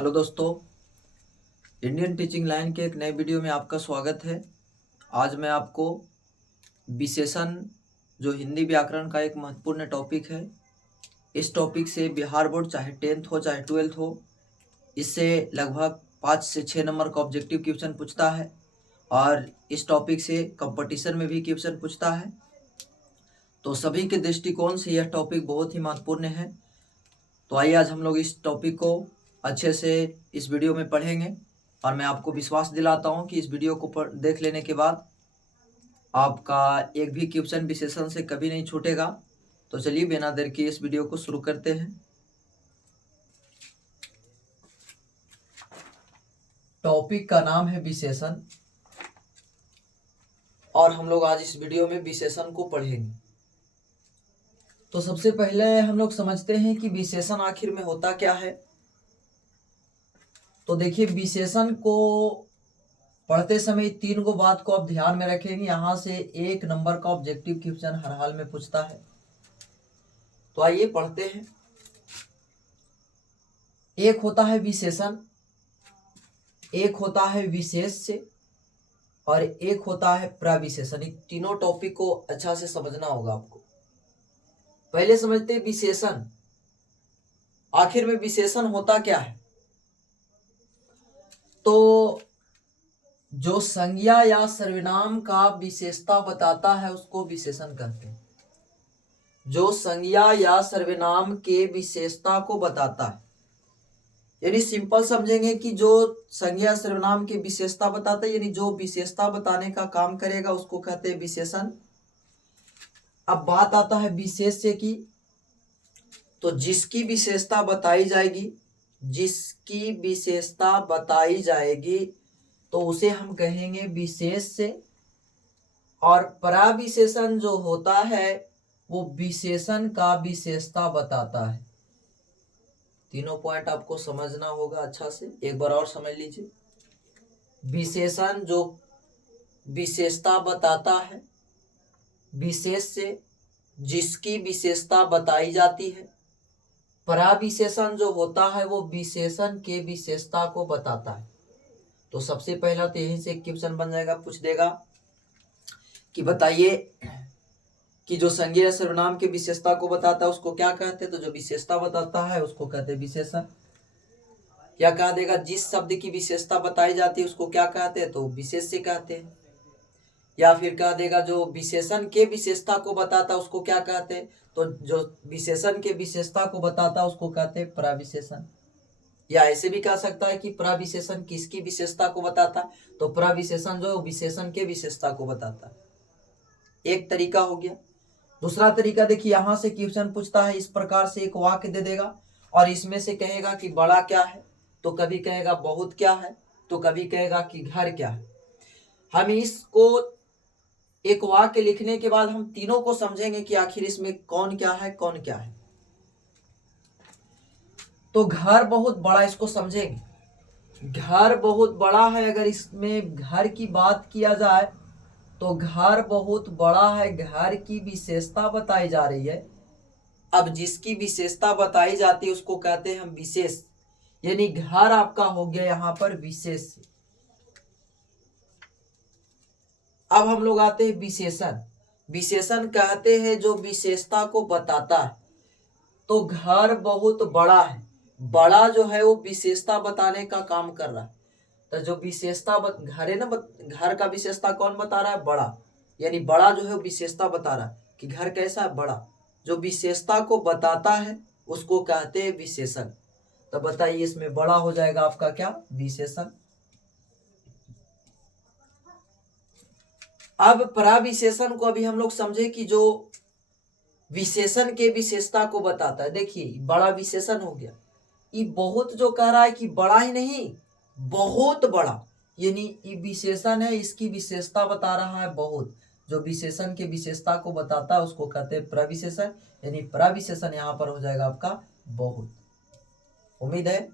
Hello दोस्तों, Indian teaching line के एक नए वीडियो में आपका स्वागत है। आज मैं आपको विशेषण जो हिंदी व्याकरण का एक महत्वपूर्ण टॉपिक है, इस टॉपिक से बिहार बोर्ड चाहे 10th हो चाहे 12th हो, इससे लगभग 5 से 6 नंबर का ऑब्जेक्टिव क्वेश्चन पूछता है और इस टॉपिक से कंपटीशन में भी क्वेश्चन पूछता है। तो सभी के दृष्टिकोण से यह टॉपिक बहुत ही महत्वपूर्ण है। तो आइए आज हम लोग इस टॉपिक को अच्छे से इस वीडियो में पढ़ेंगे और मैं आपको विश्वास दिलाता हूं कि इस वीडियो को देख लेने के बाद आपका एक भी क्वेश्चन विशेषण से कभी नहीं छूटेगा। तो चलिए बिना देर के इस वीडियो को शुरू करते हैं। टॉपिक का नाम है विशेषण और हम लोग आज इस वीडियो में विशेषण को पढ़ेंगे। तो सबसे पहले हम लोग समझते हैं कि विशेषण आखिर में होता क्या है। तो देखिए, विशेषण को पढ़ते समय 3 गो बात को आप ध्यान में रखेंगे। यहां से 1 नंबर का ऑब्जेक्टिव क्वेश्चन हर हाल में पूछता है। तो आइए पढ़ते हैं। एक होता है विशेषण, एक होता है विशेष्य और एक होता है प्रविशेषण। इन तीनों टॉपिक को अच्छा से समझना होगा आपको। पहले समझते हैं विशेषण। आखिर में विशेषण होता क्या है? तो जो संज्ञा या सर्वनाम का विशेषता बताता है उसको विशेषण कहते हैं। जो संज्ञा या सर्वनाम के विशेषता को बताता है, यानी सिंपल समझेंगे कि जो संज्ञा सर्वनाम की विशेषता बताता है, यानी जो विशेषता बताने का काम करेगा उसको कहते हैं विशेषण। अब बात आता है विशेष्य की। तो जिसकी विशेषता बताई जाएगी, जिसकी विशेषता बताई जाएगी तो उसे हम कहेंगे विशेष्य। और प्रविशेषण जो होता है वो विशेषण का विशेषता बताता है। तीनों पॉइंट आपको समझना होगा अच्छा से, एक बार और समझ लीजिए। विशेषण जो विशेषता बताता है, विशेष्य जिसकी विशेषता बताई जाती है, प्रविशेषण जो होता है वो विशेषण के विशेषता को बताता है। तो सबसे पहला तो यहीं से क्वेश्चन बन जाएगा, पूछ देगा कि बताइए कि जो संज्ञा या सर्वनाम के विशेषता को बताता है उसको क्या कहते हैं? तो जो विशेषता बताता है उसको कहते हैं विशेषण। या कह देगा जिस शब्द की विशेषता बताई जाती है उसको क्या कहते हैं? तो विशेष्य कहते हैं। या फिर कह देगा जो विशेषण के विशेषता को बताता है उसको क्या कहते हैं? तो जो विशेषण के विशेषता को बताता है उसको कहते हैं प्रविशेषण। या ऐसे भी कह सकता है कि प्रविशेषण किसकी विशेषता को बताता है? तो प्रविशेषण जो विशेषण के विशेषता को बताता है। एक तरीका हो गया। दूसरा तरीका देखिए, यहां से क्वेश्चन पूछता है इस प्रकार से, एक वाक्य दे देगा और इसमें से कहेगा कि बड़ा क्या है, तो कभी कहेगा बहुत क्या है, तो कभी कहेगा कि घर क्या है। हम इसको एक वाक्य लिखने के बाद हम तीनों को समझेंगे कि आखिर इसमें कौन क्या है, कौन क्या है। तो घर बहुत बड़ा, इसको समझेंगे। घर बहुत बड़ा है, अगर इसमें घर की बात किया जाए तो घर बहुत बड़ा है, घर की विशेषता बताई जा रही है। अब जिसकी विशेषता बताई जाती है उसको कहते हैं हम विशेष, यानी घर आपका हो गया यहां पर विशेष। अब हम लोग आते हैं विशेषण। विशेषण कहते हैं जो विशेषता को बताता है। तो घर बहुत बड़ा है, बड़ा जो है वो विशेषता बताने का काम कर रहा है। तो जो विशेषता घर है ना, घर का विशेषता कौन बता रहा है? बड़ा। यानी बड़ा जो है वो विशेषता बता रहा है कि घर कैसा है, बड़ा। जो विशेषता को बताता है उसको कहते हैं विशेषण। तो बताइए इसमें बड़ा हो जाएगा आपका क्या? विशेषण। अब प्रविशेषण को अभी हम लोग समझे कि जो विशेषण के विशेषता को बताता है। देखिए बड़ा विशेषण हो गया। ये बहुत जो कह रहा है कि बड़ा ही नहीं, बहुत बड़ा, यानी ये विशेषण है, इसकी विशेषता बता रहा है बहुत। जो विशेषण के विशेषता को बताता है उसको कहते हैं प्रविशेषण, यानी प्रविशेषण यहाँ पर हो जाएगा आपका बहुत। उम्मीद है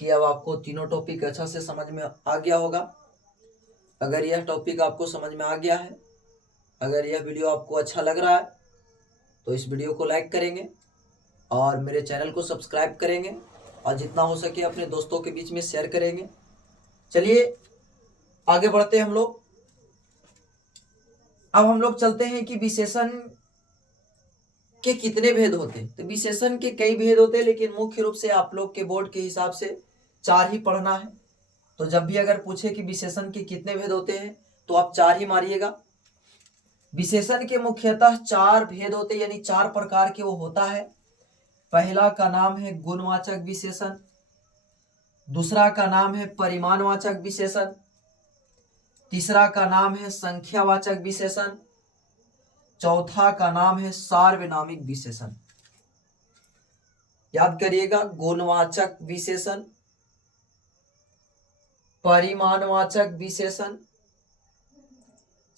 कि अब आपको तीनों टॉपिक अच्छा से समझ में आ गया होगा। अगर यह टॉपिक आपको समझ में आ गया है, अगर यह वीडियो आपको अच्छा लग रहा है तो इस वीडियो को लाइक करेंगे और मेरे चैनल को सब्सक्राइब करेंगे और जितना हो सके अपने दोस्तों के बीच में शेयर करेंगे। चलिए आगे बढ़ते हैं हम लोग। अब हम लोग चलते हैं कि विशेषण के कितने भेद होते हैं। तो विशेषण के कई भेद होते हैं, लेकिन मुख्य रूप से आप लोग के बोर्ड के हिसाब से 4 ही पढ़ना है। तो जब भी अगर पूछे कि विशेषण के कितने भेद होते हैं तो आप 4 ही मारिएगा। विशेषण के मुख्यतः 4 भेद होते हैं, यानी 4 प्रकार के वो होता है। पहला का नाम है गुणवाचक विशेषण, दूसरा का नाम है परिमाणवाचक विशेषण, तीसरा का नाम है संख्यावाचक विशेषण, चौथा का नाम है सार्वनामिक विशेषण। याद करिएगा, गुणवाचक विशेषण, परिमाणवाचक विशेषण,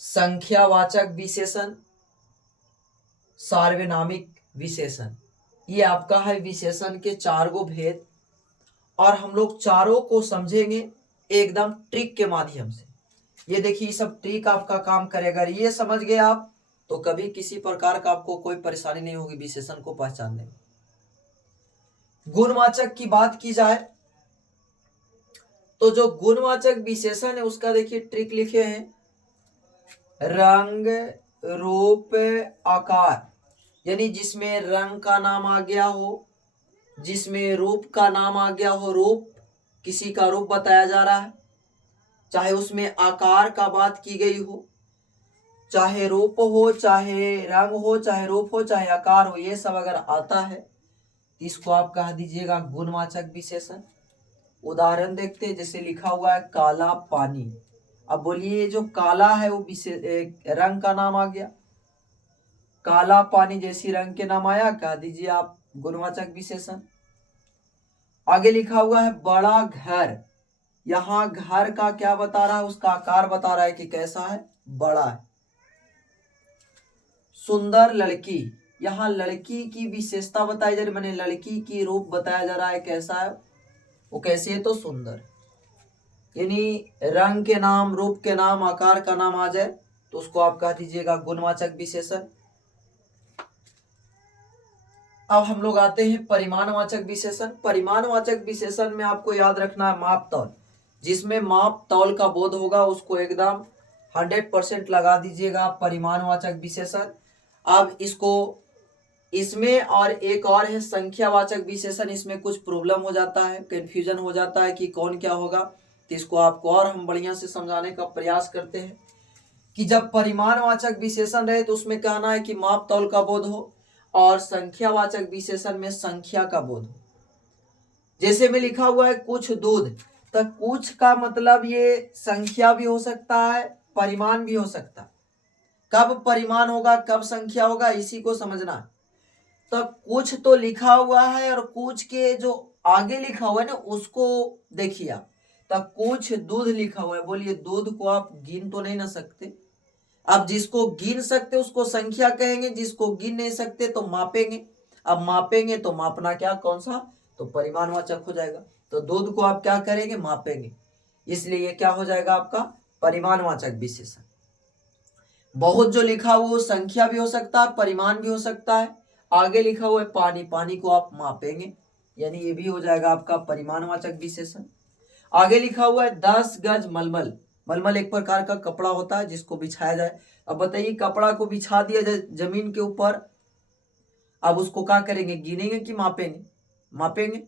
संख्यावाचक विशेषण, सार्वनामिक विशेषण। ये आपका है विशेषण के 4 गो भेद। और हम लोग चारों को समझेंगे एकदम ट्रिक के माध्यम से। ये देखिए, ये सब ट्रिक आपका काम करेगा। अगर ये समझ गए आप तो कभी किसी प्रकार का आपको कोई परेशानी नहीं होगी विशेषण को पहचानने में। गुणवाचक की बात की जाए तो जो गुणवाचक विशेषण है उसका देखिए ट्रिक लिखे हैं, रंग, रूप, आकार। यानी जिसमें रंग का नाम आ गया हो, जिसमें रूप का नाम आ गया हो, रूप किसी का रूप बताया जा रहा है, चाहे उसमें आकार का बात की गई हो, चाहे रूप हो, चाहे रंग हो, चाहे रूप हो, चाहे आकार हो, ये सब अगर आता है इसको आप कह दीजिएगा गुणवाचक विशेषण। उदाहरण देखते हैं, जैसे लिखा हुआ है काला पानी। अब बोलिए जो काला है वो रंग का नाम आ गया, काला पानी जैसी रंग के नाम आया, कह दीजिए आप गुणवाचक विशेषण। आगे लिखा हुआ है बड़ा घर। यहाँ घर का क्या बता रहा है, उसका आकार बता रहा है कि कैसा है, बड़ा है। सुंदर लड़की, यहाँ लड़की की विशेषता बताई जा रही, मैंने लड़की की रूप बताया जा रहा है, कैसा है वो, कैसे है तो सुंदर। यानी रंग के नाम, रूप के नाम, आकार का नाम आ जाए तो उसको आप कह दीजिएगा गुणवाचक विशेषण। अब हम लोग आते हैं परिमाणवाचक विशेषण। परिमाणवाचक विशेषण में आपको याद रखना है माप तौल। जिसमें माप तौल का बोध होगा उसको एकदम 100% लगा दीजिएगा परिमाणवाचक विशेषण। अब इसको इसमें और एक और है संख्यावाचक विशेषण। इसमें कुछ प्रॉब्लम हो जाता है, कंफ्यूजन हो जाता है कि कौन क्या होगा, तो इसको आपको और हम बढ़िया से समझाने का प्रयास करते हैं कि जब परिमाणवाचक विशेषण रहे तो उसमें कहना है कि माप तौल का बोध हो, और संख्यावाचक विशेषण में संख्या का बोध हो। जैसे में लिखा हुआ है कुछ दूध, तो कुछ का मतलब ये संख्या भी हो सकता है, परिमाण भी हो सकता है। कब परिमाण होगा कब संख्या होगा इसी को समझना है। तो कुछ तो लिखा हुआ है और कुछ के जो आगे लिखा हुआ है ना उसको देखिए आप। तो कुछ दूध लिखा हुआ है, बोलिए दूध को आप गिन तो नहीं ना सकते। अब जिसको गिन सकते उसको संख्या कहेंगे, जिसको गिन नहीं सकते तो मापेंगे। अब मापेंगे तो मापना क्या, कौन सा, तो परिमाणवाचक हो जाएगा। तो दूध को आप क्या करेंगे, मापेंगे, इसलिए क्या हो जाएगा आपका परिमाणवाचक विशेषण। बहुत जो लिखा हुआ वो संख्या भी हो सकता है, परिमाण भी हो सकता है। आगे लिखा हुआ है पानी, पानी को आप मापेंगे, यानी ये भी हो जाएगा आपका परिमाणवाचक विशेषण। आगे लिखा हुआ है 10 गज मलमल। मलमल एक प्रकार का कपड़ा होता है जिसको बिछाया जाए। अब बताइए कपड़ा को बिछा दिया जाए जमीन के ऊपर, अब उसको क्या करेंगे, गिनेंगे कि मापेंगे, मापेंगे।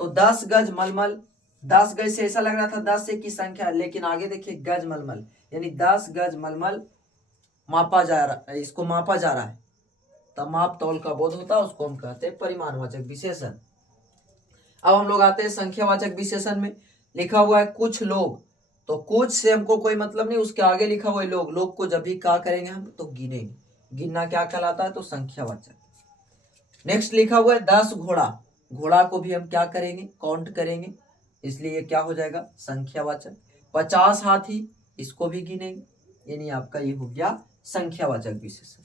तो 10 गज मलमल, 10 गज से ऐसा लग रहा था 10 से की संख्या, लेकिन आगे देखिए गज मलमल, यानी 10 गज मलमल मापा जा रहा है, इसको मापा जा रहा है, तब माप तौल का बोध होता है, उसको हम कहते हैं परिमाणवाचक विशेषण। अब हम लोग आते हैं संख्यावाचक विशेषण में। लिखा हुआ है कुछ लोग, तो कुछ से हमको कोई मतलब नहीं, उसके आगे लिखा हुआ है लोग। लोग को जब भी क्या करेंगे हम, तो गिनेंगे। गिनना क्या कहलाता है, तो संख्यावाचक। नेक्स्ट लिखा हुआ है 10 घोड़ा, घोड़ा को भी हम क्या करेंगे, काउंट करेंगे, इसलिए क्या हो जाएगा संख्यावाचक। 50 हाथी, इसको भी गिनेंगे, यानी आपका ये हो गया संख्यावाचक विशेषण।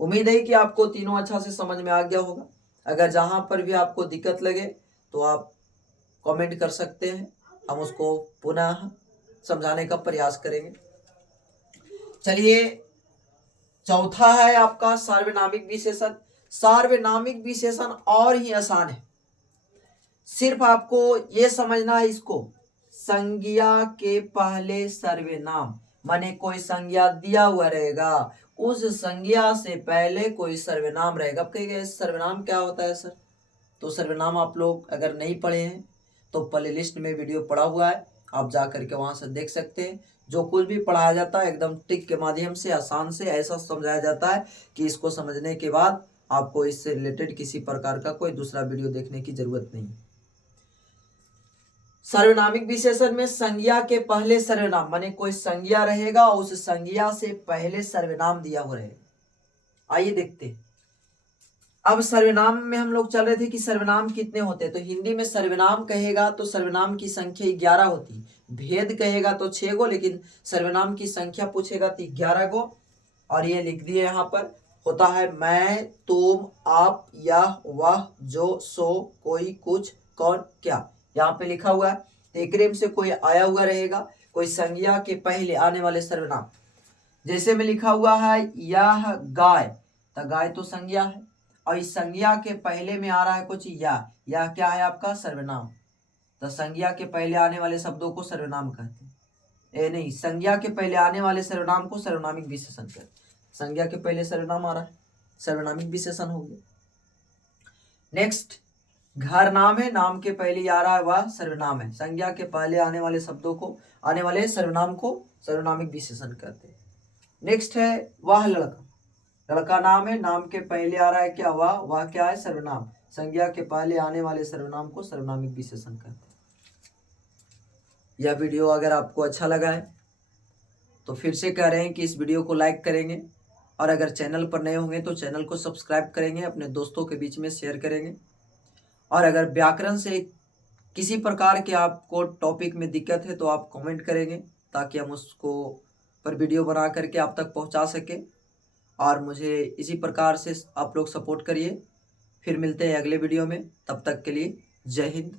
उम्मीद है कि आपको तीनों अच्छा से समझ में आ गया होगा। अगर जहां पर भी आपको दिक्कत लगे तो आप कमेंट कर सकते हैं, हम उसको पुनः समझाने का प्रयास करेंगे। चलिए चौथा है आपका सार्वनामिक विशेषण। सार्वनामिक विशेषण और ही आसान है। सिर्फ आपको ये समझना है इसको, संज्ञा के पहले सर्वनाम, माने कोई संज्ञा दिया हुआ रहेगा, उस संज्ञा से पहले कोई सर्वनाम रहेगा। अब कहिएगा सर्वनाम क्या होता है सर? तो सर्वनाम आप लोग अगर नहीं पढ़े हैं तो प्ले लिस्ट में वीडियो पड़ा हुआ है, आप जा करके वहां से देख सकते हैं। जो कुछ भी पढ़ाया जाता है एकदम टिक के माध्यम से आसान से ऐसा समझाया जाता है कि इसको समझने के बाद आपको इससे रिलेटेड किसी प्रकार का कोई दूसरा वीडियो देखने की जरूरत नहीं। सर्वनामिक विशेषण में संज्ञा के पहले सर्वनाम, माने कोई संज्ञा रहेगा, उस संज्ञा से पहले सर्वनाम दिया हुआ रहेगा। आइए देखते हैं। अब सर्वनाम में हम लोग चल रहे थे कि सर्वनाम कितने होते हैं, तो हिंदी में सर्वनाम कहेगा तो सर्वनाम की संख्या 11 होती, भेद कहेगा तो 6 गो, लेकिन सर्वनाम की संख्या पूछेगा तो 11 गो। और ये लिख दिए यहाँ पर, होता है मैं, तुम, आप, यह, वह, जो, सो, कोई, कुछ, कौन, क्या, यहाँ पे लिखा हुआ है। तो एक से कोई आया हुआ रहेगा, कोई संज्ञा के पहले आने वाले सर्वनाम, जैसे में लिखा हुआ है यह गाय, तो गाय तो संज्ञा है, और इस संज्ञा के पहले में आ रहा है कुछ यह क्या है आपका सर्वनाम, तो संज्ञा के पहले आने वाले शब्दों को सर्वनाम कहते हैं। नहीं, संज्ञा के पहले आने वाले सर्वनाम को सर्वनामिक विशेषण कहते हैं। संज्ञा के पहले सर्वनाम आ रहा है, सर्वनामिक विशेषण हो गया। नेक्स्ट, घर नाम है, नाम के पहले आ रहा है वह सर्वनाम है, संज्ञा के पहले आने वाले शब्दों को, आने वाले सर्वनाम को सर्वनामिक विशेषण कहते हैं। नेक्स्ट है वह लड़का, लड़का नाम है, नाम के पहले आ रहा है क्या वह क्या है सर्वनाम, संज्ञा के पहले आने वाले सर्वनाम को सर्वनामिक विशेषण कहते हैं। यह वीडियो अगर आपको अच्छा लगा है तो फिर से कह रहे हैं कि इस वीडियो को लाइक करेंगे, और अगर चैनल पर नए होंगे तो चैनल को सब्सक्राइब करेंगे, अपने दोस्तों के बीच में शेयर करेंगे। और अगर व्याकरण से किसी प्रकार के आपको टॉपिक में दिक्कत है तो आप कमेंट करेंगे, ताकि हम उसको पर वीडियो बना करके आप तक पहुंचा सके। और मुझे इसी प्रकार से आप लोग सपोर्ट करिए। फिर मिलते हैं अगले वीडियो में, तब तक के लिए जय हिंद।